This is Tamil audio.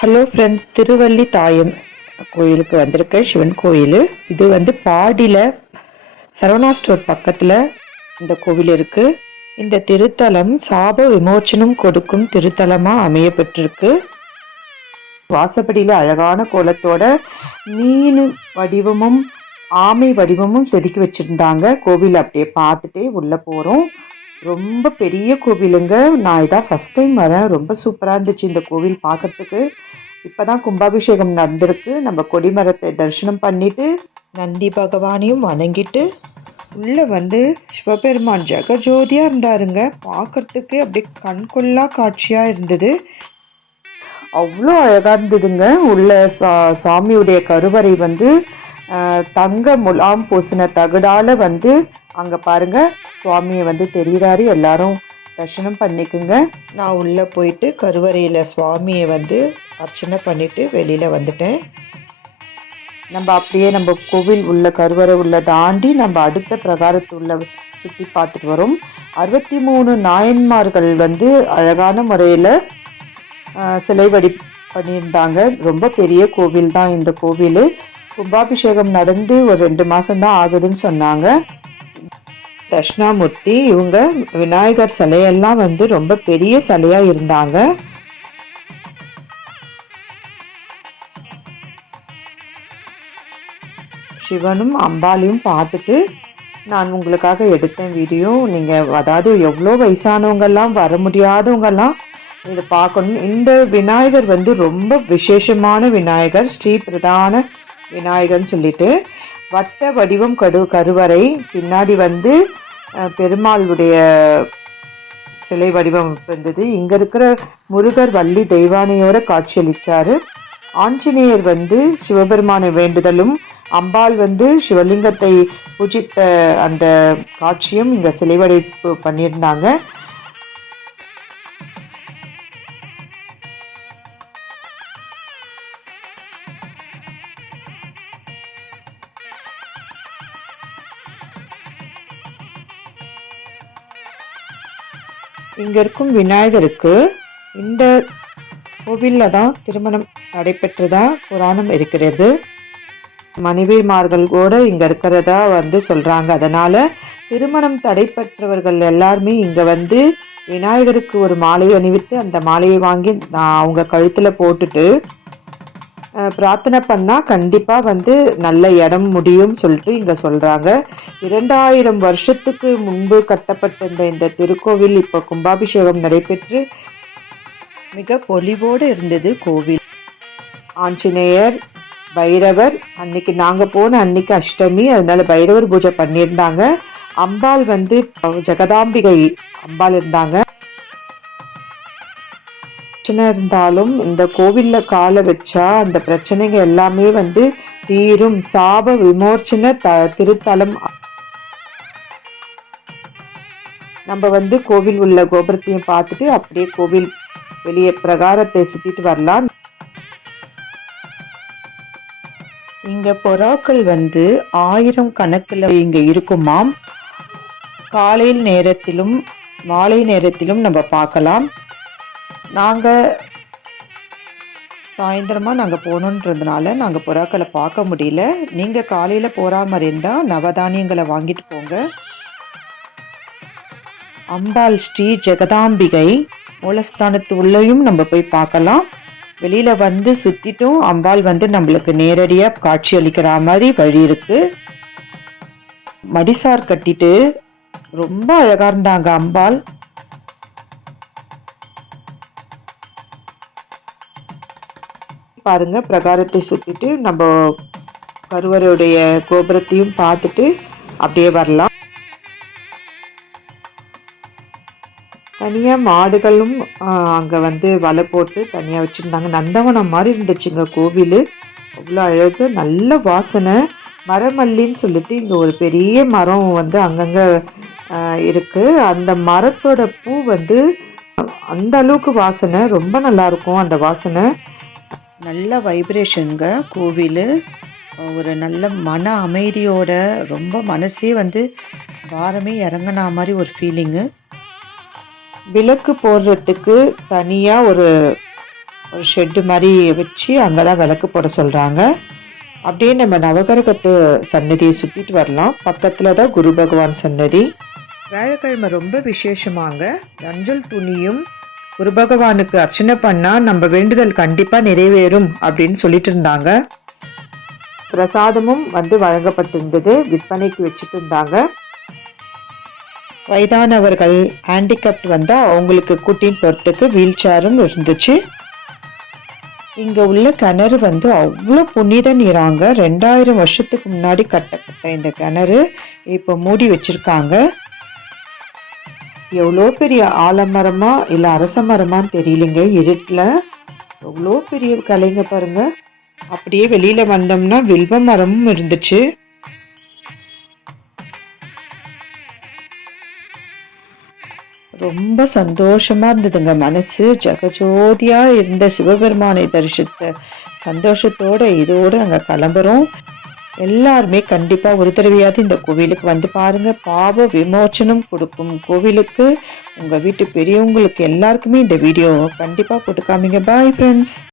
ஹலோ ஃப்ரெண்ட்ஸ், திருவள்ளி தாயம் கோயிலுக்கு வந்திருக்க சிவன் கோயில். இது வந்து பாடியில் சரவணா ஸ்டோர் பக்கத்தில் இந்த கோவில் இருக்குது. இந்த திருத்தலம் சாப விமோச்சனம் கொடுக்கும் திருத்தலமாக அமையப்பட்டிருக்கு. வாசப்படியில் அழகான கோலத்தோட மீன் வடிவமும் ஆமை வடிவமும் செதுக்கி வச்சுருந்தாங்க. கோவில் அப்படியே பார்த்துட்டே உள்ளே போகிறோம். ரொம்ப பெரிய கோவிலுங்க. நான் இதான் ஃபஸ்ட் டைம் வரேன். ரொம்ப சூப்பராக இருந்துச்சு இந்த கோவில் பார்க்குறதுக்கு. இப்போ தான் கும்பாபிஷேகம் நடந்திருக்கு. நம்ம கொடிமரத்தை தரிசனம் பண்ணிவிட்டு நந்தி பகவானையும் வணங்கிட்டு உள்ளே வந்து சிவபெருமான் ஜெகஜோதியாக இருந்தாருங்க. பார்க்குறதுக்கு அப்படியே கண்கொள்ளா காட்சியாக இருந்தது. அவ்வளோ அழகாக இருந்ததுங்க. உள்ள சாமியுடைய கருவறை வந்து தங்க முலாம் பூசின தகடால் வந்து அங்கே பாருங்கள் சுவாமியை வந்து தெரிகிறாரு. எல்லாரும் தரிசனம் பண்ணிக்குங்க. நான் உள்ளே போயிட்டு கருவறையில் சுவாமியை வந்து அர்ச்சனை பண்ணிவிட்டு வெளியில் வந்துட்டேன். நம்ம அப்படியே நம்ம கோவில் உள்ள கருவறை உள்ள தாண்டி நம்ம அடுத்த பிரகாரத்து உள்ள சுற்றி பார்த்துட்டு வரோம். 63 நாயன்மார்கள் வந்து அழகான முறையில் சிலை வடி பண்ணியிருந்தாங்க. ரொம்ப பெரிய கோவில் தான் இந்த கோவில். கும்பாபிஷேகம் நடந்து ஒரு 2 மாதம்தான் ஆகுதுன்னு சொன்னாங்க. தட்சிணாமூர்த்தி இவங்க விநாயகர் சிலையெல்லாம் வந்து ரொம்ப பெரிய சிலையாக இருந்தாங்க. சிவனும் அம்பாலையும் பார்த்துட்டு நான் உங்களுக்காக எடுத்தேன் வீடியோ. நீங்கள் அதாவது எவ்வளோ வயசானவங்கெல்லாம் வர முடியாதவங்கெல்லாம் இதை பார்க்கணும். இந்த விநாயகர் வந்து ரொம்ப விசேஷமான விநாயகர், ஸ்ரீ பிரதான விநாயகர்னு சொல்லிட்டு வட்ட வடிவம் கருவறை. பின்னாடி வந்து பெருமாளுடைய சிலை வடிவம் இருந்தது. இங்கே இருக்கிற முருகர் வள்ளி தெய்வானையோட காட்சியளித்தார். ஆஞ்சநேயர் வந்து சிவபெருமான வேண்டுதலும் அம்பாள் வந்து சிவலிங்கத்தை பூஜித்த அந்த காட்சியும் இங்கே சிலை வடிப்பு பண்ணியிருந்தாங்க. இங்கே இருக்கும் விநாயகருக்கு இந்த கோவிலில் தான் திருமணம் நடைபெற்றதா புராணம் இருக்கிறது. மனைவிமார்கள் கூட இங்கே இருக்கிறதா வந்து சொல்கிறாங்க. அதனால் திருமணம் தடைபெற்றவர்கள் எல்லாருமே இங்கே வந்து விநாயகருக்கு ஒரு மாலை அணிவித்து அந்த மாலையை வாங்கி அவங்க கழுத்தில் போட்டுட்டு பிரார்த்தனை பண்ணால் கண்டிப்பாக வந்து நல்ல இடம் முடியும் சொல்லிட்டு இங்கே சொல்கிறாங்க. 2000 வருஷத்துக்கு முன்பு கட்டப்பட்ட இந்த திருக்கோவில் இப்போ கும்பாபிஷேகம் நடைபெற்று மிக பொலிவோடு இருந்தது கோவில். ஆஞ்சநேயர், பைரவர், அன்னைக்கு நாங்கள் போன அன்னைக்கு அஷ்டமி, அதனால பைரவர் பூஜை பண்ணியிருந்தாங்க. அம்பாள் வந்து ஜெகதாம்பிகை அம்பாள் இருந்தாங்க. பிரச்சனை இருந்தாலும் இந்த கோவிலில் காலை வச்சா அந்த பிரச்சனைகள் எல்லாமே வந்து தீரும். சாப விமோச்சன திருத்தலம். நம்ம வந்து கோவில் உள்ள கோபுரத்தையும் பார்த்துட்டு அப்படியே கோவில் வெளியே பிரகாரத்தை சுத்திட்டு வரலாம். இங்க புறாக்கள் வந்து 1000 கணக்கில் இங்க இருக்குமாம். காலையில் நேரத்திலும் மாலை நேரத்திலும் நம்ம பார்க்கலாம். நாங்கள் சாயந்தரமாக நாங்கள் போகணுன்றதுனால நாங்கள் புறாக்களை பார்க்க முடியல. நீங்கள் காலையில் போகிற மாதிரி இருந்தால் நவதானியங்களை வாங்கிட்டு போங்க. அம்பாள் ஸ்ரீ ஜெகதாம்பிகை மூலஸ்தானத்து உள்ளேயும் நம்ம போய் பார்க்கலாம். வெளியில் வந்து சுற்றிட்டும் அம்பாள் வந்து நம்மளுக்கு நேரடியாக காட்சி அளிக்கிற மாதிரி வழி இருக்குது. மடிசார் கட்டிட்டு ரொம்ப அழகாக இருந்தாங்க அம்பாள். பாருங்க, பிரகாரத்தை சுத்திட்டு நம்ம கருவறையுடைய கோபுரத்தையும் பார்த்துட்டு அப்படியே வரலாம். தனியாக மாடுகளும் அங்கே வந்து வலை போட்டு தனியாக வச்சுருந்தாங்க. நந்தவனம் மாதிரி இருந்துச்சுங்க கோவில். அவ்வளோ அழகு, நல்ல வாசனை. மரமல்லின்னு சொல்லிட்டு இங்கே ஒரு பெரிய மரம் வந்து அங்கங்கே இருக்குது. அந்த மரத்தோட பூ வந்து அந்த அளவுக்கு வாசனை, ரொம்ப நல்லாயிருக்கும் அந்த வாசனை. நல்ல வைப்ரேஷனுங்க கோவில். ஒரு நல்ல மன அமைதியோட ரொம்ப மனசே வந்து வாரமே இறங்கினா மாதிரி ஒரு ஃபீலிங்கு. விளக்கு போடுறதுக்கு தனியாக ஒரு ஒரு ஷெட்டு மாதிரி வச்சு அங்கே தான் விளக்கு போட சொல்கிறாங்க. அப்படியே நம்ம நவகிரகத்து சன்னதியை சுற்றிட்டு வரலாம். பக்கத்தில் தான் குரு பகவான் சன்னதி. வியாழக்கிழமை ரொம்ப விசேஷமாங்க. மஞ்சள் துணியும் குரு பகவானுக்கு அர்ச்சனை பண்ணால் நம்ம வேண்டுதல் கண்டிப்பாக நிறைவேறும் அப்படின்னு சொல்லிட்டு இருந்தாங்க. பிரசாதமும் வழங்கப்பட்டிருந்தது, விற்பனைக்கு வச்சுட்டு இருந்தாங்க. வயதானவர்கள் ஹேண்டிகேப்ட் வந்தால் அவங்களுக்கு கூட்டின்னு போகிறதுக்கு வீல் சேரும் இருந்துச்சு. இங்கே உள்ள கிணறு அவ்வளோ புனித நீராங்க. 2000 வருஷத்துக்கு முன்னாடி கட்டப்பட்ட இந்த கிணறு இப்போ மூடி வச்சிருக்காங்க. எவ்வளோ பெரிய ஆலமரமா இல்லை அரச மரமான்னு தெரியலங்க, இருட்டில் எவ்வளோ பெரிய கலைங்க பாருங்க. அப்படியே வெளியில வந்தோம்னா வில்வ மரமும் இருந்துச்சு. ரொம்ப சந்தோஷமா இருந்ததுங்க. மனசு ஜெகஜோதியா இருந்த சிவபெருமானை தரிசித்த சந்தோஷத்தோட இதோட நாங்க கிளம்புறோம். எல்லாருமே கண்டிப்பா ஒரு தடவையாவது இந்த கோவிலுக்கு வந்து பாருங்க. பாவ விமோச்சனம் கொடுக்கும் கோவிலுக்கு உங்க வீட்டு பெரியவங்களுக்கு எல்லாருக்குமே இந்த வீடியோ கண்டிப்பா போட்டு காமிங்க. Bye friends.